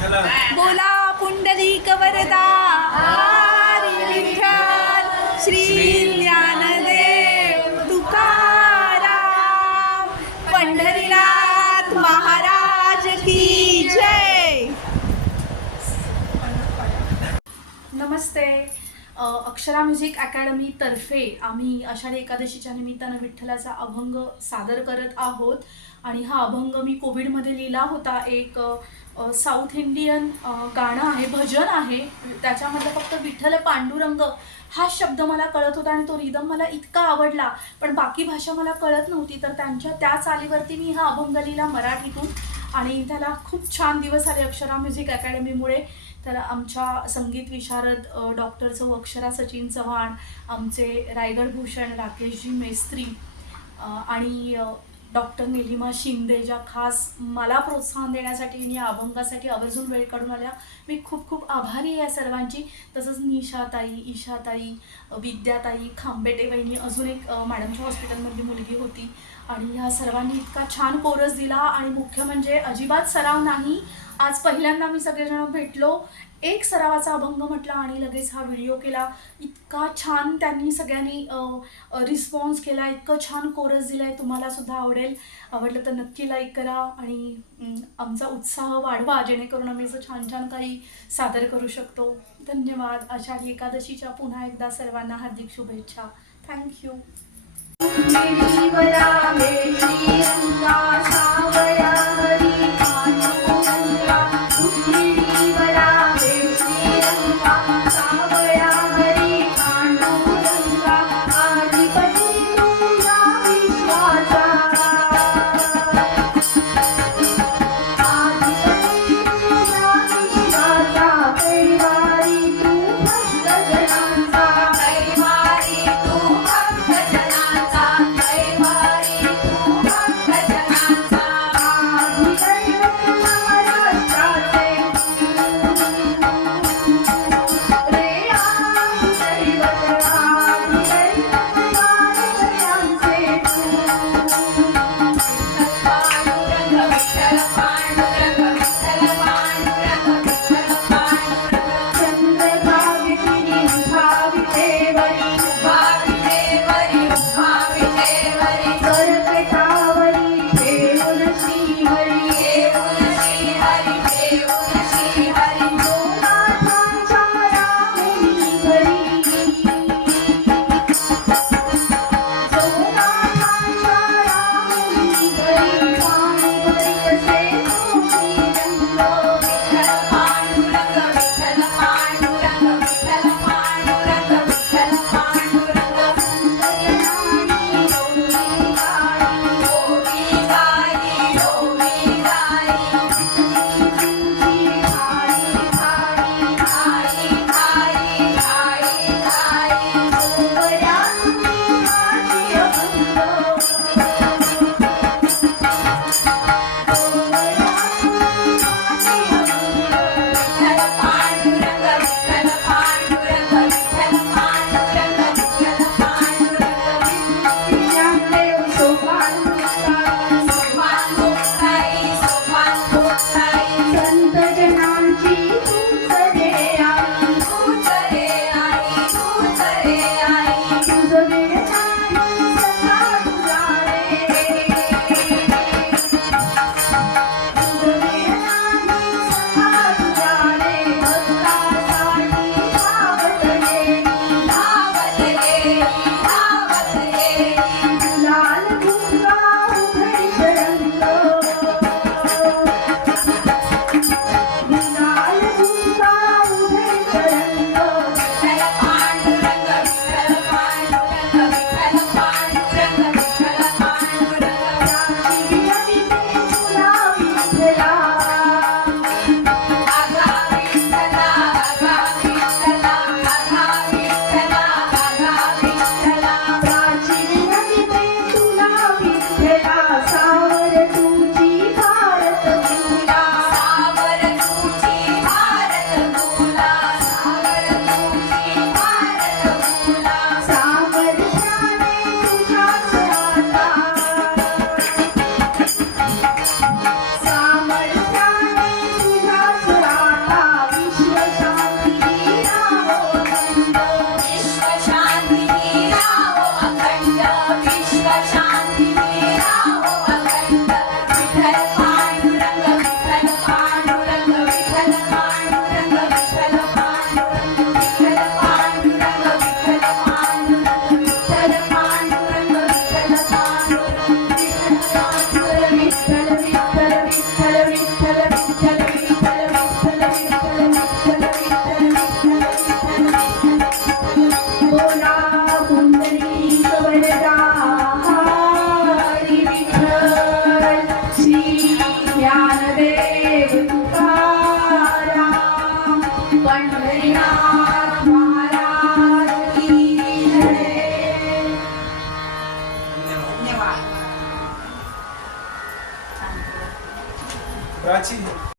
बोला पुंडलिक वरदा हरी विठ्ठल श्री ज्ञानदेव तुकाराम पंढरीनाथ महाराज की जय। नमस्ते। Akshara music academy तर्फे आम्ही आषाढी एकादशीच्या निमित्तानं विठ्ठलाचा अभंग सादर करत आहोत आणि हा अभंग मी कोविडमध्ये लिहिला होता। एक साऊथ इंडियन गाणं आहे, भजन आहे, त्याच्यामधलं फक्त विठ्ठल पांडुरंग हा शब्द मला कळत होता आणि तो रिदम मला इतका आवडला, पण बाकी भाषा मला कळत नव्हती, तर त्यांच्या त्या चालीवरती मी हा अभंग लिहिला मराठीतून आणि त्याला खूप छान दिवस आले अक्षरा म्युझिक अकॅडमीमुळे। तर आमच्या संगीत विशारद डॉक्टर सौ अक्षरा सचिन चव्हाण, आमचे रायगड भूषण राकेशजी मेस्त्री आणि डॉक्टर निलिमा शिंदे, ज्या खास मला प्रोत्साहन देण्यासाठी आणि या अभंगासाठी आवर्जून वेळ काढून आल्या, मी खूप खूप आभारी आहे या सर्वांची। तसंच निशाताई, ईशाताई, विद्याताई, खांबेटे वहिनी, अजून एक मॅडमच्या हॉस्पिटलमधली मुलगी होती आणि ह्या सर्वांनी इतका छान कोरस दिला आणि मुख्य म्हणजे अजिबात सराव नाही। आज पहिल्यांदा मी सगळेजण भेटलो, एक सरावाचा अभंग म्हटला आणि लगेच हा व्हिडिओ केला। इतका छान त्यांनी सगळ्यांनी रिस्पॉन्स केला, इतकं छान कोरस दिलं आहे। तुम्हाला सुद्धा आवडलं तर नक्की लाईक करा आणि आमचा उत्साह वाढवा, जेणेकरून आम्ही असं छान छान काही सादर करू शकतो। धन्यवाद। आषाढी एकादशीच्या पुन्हा एकदा सर्वांना हार्दिक शुभेच्छा। थँक्यू। श्री